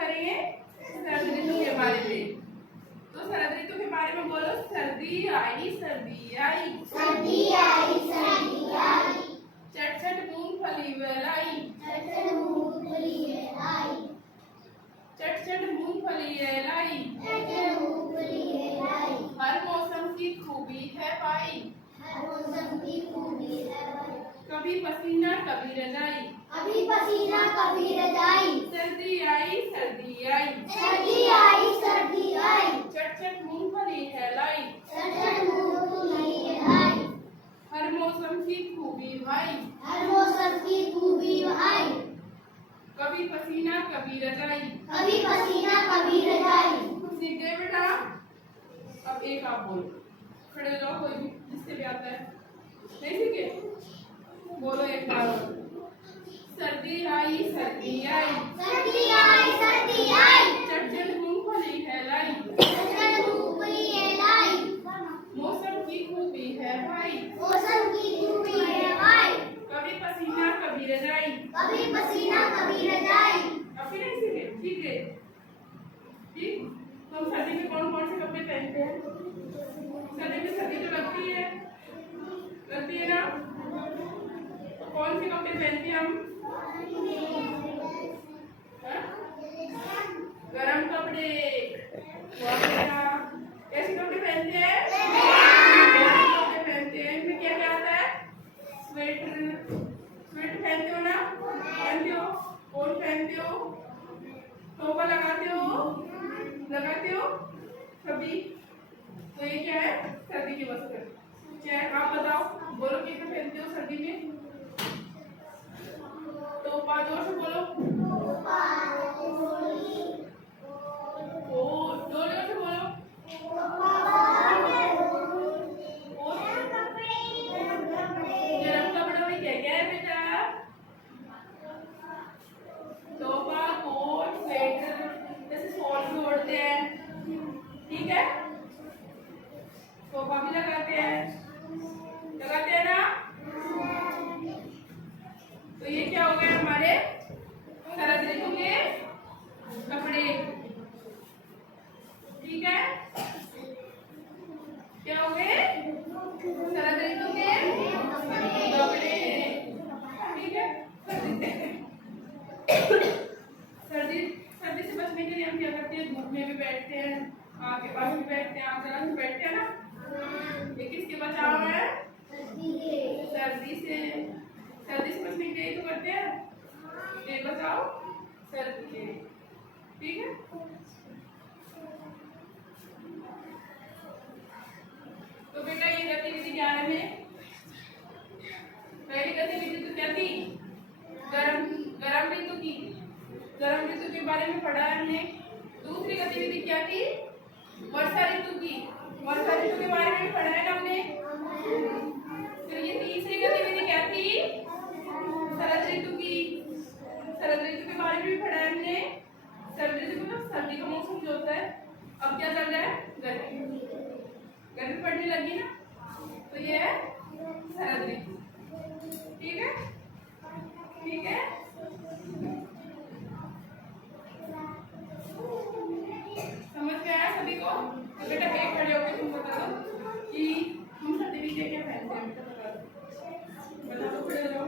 करेंगे शरद ऋतु के बारे में। तो शरद ऋतु के बारे में बोलो। सर्दी आई सर्दी आई, सर्दी आई सर्दी आई, चट चट मूंगफली वेलाई, चट चट मूंगफली वेलाई, चट चट मूंगफली वेलाई, चट चट मूंगफली वेलाई। हर मौसम की खूबी है पाई, हर मौसम की खूबी है पाई। कभी पसीना कभी रजाई, कभी पसीना कभी रजाई, सर्दी आई सर्दी आई, सर्दी आई सर्दी आई, चट चट मूंगफली है लाई, चट चट मूंगफली वेलाई। हर मौसम की खूबी भाई, हर मौसम की खूबी भाई, कभी पसीना कभी रजाई। कभी पसीना कभी रजाई। सीख गए बेटा। अब एक आप बोलो, खड़े हो जाओ कोई भी जिससे भी आता है। नहीं सीखे? बोलो एक बार। सर्दी आई सर्दी आई, सर्दी आई सर्दी आई, चट चट मूंगफली है लाई, चट चट मूंगफली वेलाई। मौसम की खूबी है भाई, मौसम की खूबी है भाई, कभी पसीना कभी रजाई। कभी पसीना कभी रजाई। अभी नहीं सीखे? ठीक है। ठीक। तो हम सर्दी में कौन कौन से कपड़े पहनते हैं? सर्दी तो लगती है ना? तो कौन से कपड़े पहनते हैं हम? गरम कपड़े। कैसे कपड़े पहनते हैं? गरम कपड़े पहनते हैं। इनमें क्या क्या आता है? स्वेटर पहनते हो ना? पहनते हो? कोट पहनते हो? टोपा लगाते हो कभी? तो ये क्या है? सर्दी के वस्त्र। क्या है? आप बताओ, बोलो क्या पहनते हो सर्दी में? टोपा। जोर से बोलो। जोर से बोलो। गरम कपड़ों में क्या क्या है बेटा? टोपा, कोट, स्वेटर, जैसे शॉल भी ओढ़ते हैं। ठीक है? टोपा भी लगाते हैं ना? तो ये क्या हो गया हमारे शरद ऋतु के कपड़े। ठीक है? क्या हो गए? शरद ऋतु के कपड़े। ठीक है? सर्दी से बचने के लिए हम क्या करते हैं? धूप में भी बैठते हैं, आग के पास भी बैठते हैं, आग जला के बैठते हैं ना? ये किसके बचाव है? सर्दी से बचने के लिए तो करते हैं। ये बचाओ सर्दी के। ठीक है? तो बेटा ये गतिविधि 11 में पहली गतिविधि तो क्या थी? गरम ऋतु की। गरम ऋतु के बारे में पढ़ा हमने। दूसरी गतिविधि क्या थी? वर्षा ऋतु की। वर्षा ऋतु के बारे में पढ़ा है ना हमने। फिर ये तीसरी गतिविधि क्या थी? शरद ऋतु की। शरद ऋतु के बारे में भी पढ़ा है हमने। शरद ऋतु मतलब सर्दी का मौसम जो होता है। अब क्या चल रहा है? गर्मी पड़ने लगी ना, तो ये है शरद ऋतु। ठीक है? ठीक है? समझ में आया सभी को? तो बेटा एक खड़े होकर तुम बता दो कि हम सर्दी में क्या क्या पहनते हैं। बेटा बता दो, खड़े हो जाओ।